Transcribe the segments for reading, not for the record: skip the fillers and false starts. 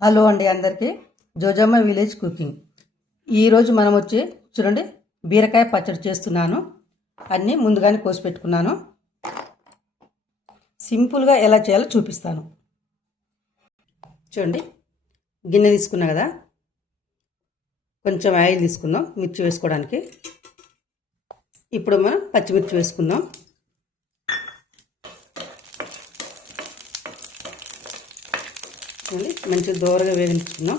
Hello అండి అందరికీ Jojamma village cooking. ఈరోజు మనం వచ్చి చూడండి బీరకాయ పచ్చడి చేస్తున్నాను. అన్నీ ముందుగానే కోసి పెట్టుకున్నాను. సింపుల్గా ఎలా చేయాలో చూపిస్తాను. చూడండి గిన్నె తీసుకున్నా కదా, కొంచెం ఆయిల్ తీసుకుందాం మిర్చి వేసుకోవడానికి. ఇప్పుడు మనం పచ్చిమిర్చి వేసుకుందాం. మంచిగా దోరగా వేయించుకుందాం.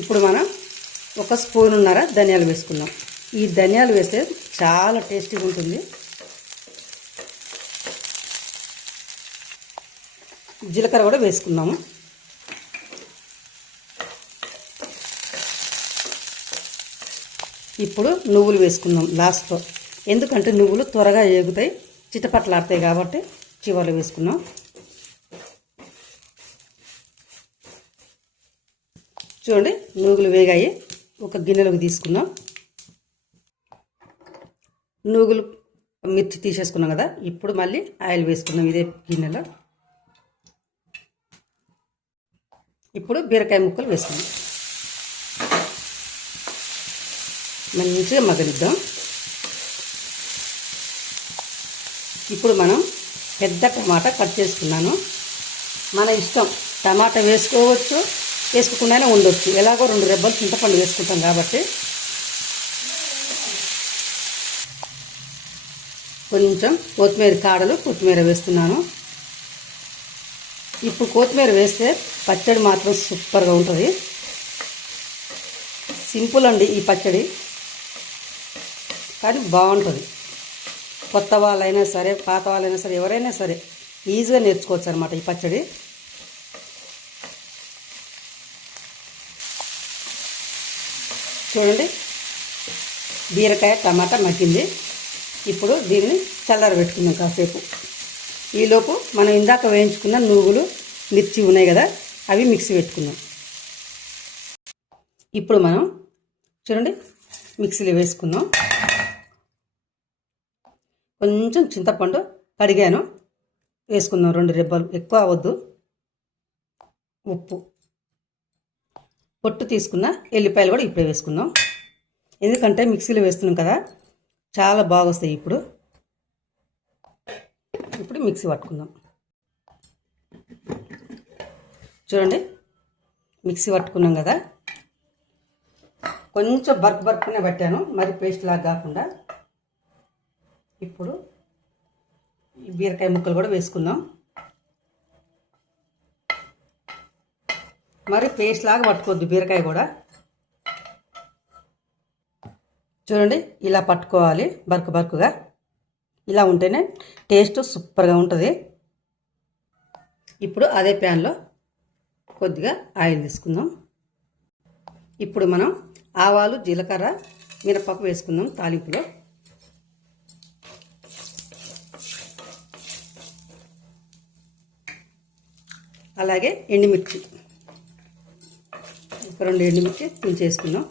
ఇప్పుడు మనం 1 స్పూన్నర ధనియాలు వేసుకుందాం. ఈ ధనియాలు వేస్తే చాలా టేస్టీగా ఉంటుంది. జీలకర్ర కూడా వేసుకుందాము. ఇప్పుడు నువ్వులు వేసుకుందాం లాస్ట్లో, ఎందుకంటే నువ్వులు త్వరగా ఏగుతాయి, చిటపట్లాడతాయి కాబట్టి చివర్లో వేసుకుందాం. చూడండి నూగులు వేగాయి, ఒక గిన్నెలోకి తీసుకుందాం. నూగులు మిర్చి తీసేసుకున్నాం కదా, ఇప్పుడు మళ్ళీ ఆయిల్ వేసుకుందాం ఇదే గిన్నెలో. ఇప్పుడు బీరకాయ ముక్కలు వేసుకుందాం. మంచిగా మగనిద్దాం. ఇప్పుడు మనం పెద్ద టమాటా కట్ చేసుకున్నాను. మన ఇష్టం, టమాటా వేసుకోవచ్చు, వేసుకోకుండానే ఉండొచ్చు. ఎలాగో 2 రెబ్బలు చింతపండు వేసుకుంటాం కాబట్టి కొంచెం కొత్తిమీర వేస్తున్నాను. ఇప్పుడు కొత్తిమీర వేస్తే పచ్చడి మాత్రం సూపర్గా ఉంటుంది. సింపుల్ అండి ఈ పచ్చడి, కానీ బాగుంటుంది. కొత్త వాళ్ళైనా సరే, పాత వాళ్ళైనా సరే, ఎవరైనా సరే ఈజీగా నేర్చుకోవచ్చు అనమాట ఈ పచ్చడి. చూడండి బీరకాయ టమాటా మగ్గింది. ఇప్పుడు దీన్ని చల్లారబెట్టుకుందాం కాసేపు. ఈలోపు మనం ఇందాక వేయించుకున్న నువ్వులు మిర్చి ఉన్నాయి కదా, అవి మిక్సీ పెట్టుకుందాం. ఇప్పుడు మనం చూడండి మిక్సీలో వేసుకుందాం. కొంచెం చింతపండు కడిగాను, వేసుకుందాం 2 రెబ్బలు, ఎక్కువ అవద్దు. ఉప్పు, పొట్టు తీసుకున్న ఎల్లిపాయలు కూడా ఇప్పుడే వేసుకుందాం, ఎందుకంటే మిక్సీలో వేస్తున్నాం కదా, చాలా బాగా వస్తాయి. ఇప్పుడు మిక్సీ పట్టుకుందాం. చూడండి మిక్సీ పట్టుకున్నాం కదా, కొంచెం బర్క్నే పట్టాను, మరి పేస్ట్ లాగా కాకుండా. ఇప్పుడు ఈ బీరకాయ ముక్కలు కూడా వేసుకుందాం. మరి పేస్ట్ లాగా పట్టుకోవద్దు బీరకాయ కూడా. చూడండి ఇలా పట్టుకోవాలి, బర్కుగా. ఇలా ఉంటేనే టేస్ట్ సూపర్గా ఉంటుంది. ఇప్పుడు అదే ప్యాన్లో కొద్దిగా ఆయిల్ తీసుకుందాం. ఇప్పుడు మనం ఆవాలు, జీలకర్ర, మినపప్పు వేసుకుందాం తాలింపులో. అలాగే ఎండుమిర్చి, 2 ఎండుమిర్చి తుంచేసుకుందాం.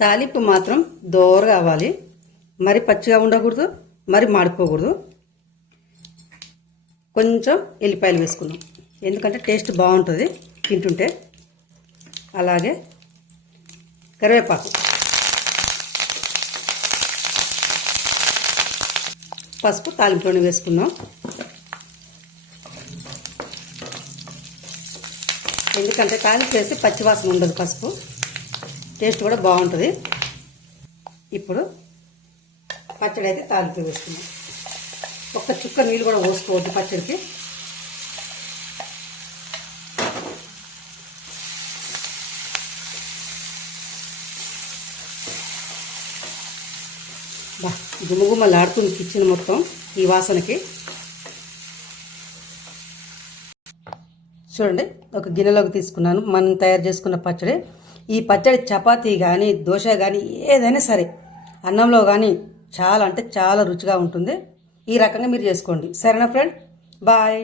తాలింపు మాత్రం దోరగా అవ్వాలి, మరి పచ్చిగా ఉండకూడదు, మరి మాడిపోకూడదు. కొంచెం ఎల్లిపాయలు వేసుకుందాం, ఎందుకంటే టేస్ట్ బాగుంటుంది తింటుంటే. అలాగే కరివేపాకు, పసుపు తాలింపులోనే వేసుకుందాం, ఎందుకంటే తాలింపు వేస్తే పచ్చివాసన ఉండదు, పసుపు టేస్ట్ కూడా బాగుంటుంది. ఇప్పుడు పచ్చడి అయితే తాలింపు వేసుకుందాం. ఒక్క చుక్క నీళ్ళు కూడా పోసుకోవద్దు పచ్చడికి. గుమగుమలాడుతుంది కిచెన్ మొత్తం ఈ వాసనకి. చూడండి ఒక గిన్నెలోకి తీసుకున్నాను మనం తయారు చేసుకున్న పచ్చడి. ఈ పచ్చడి చపాతీ కానీ, దోశ కానీ, ఏదైనా సరే, అన్నంలో కానీ చాలా అంటే చాలా రుచిగా ఉంటుంది. ఈ రకంగా మీరు చేసుకోండి. సరేనా ఫ్రెండ్, బాయ్.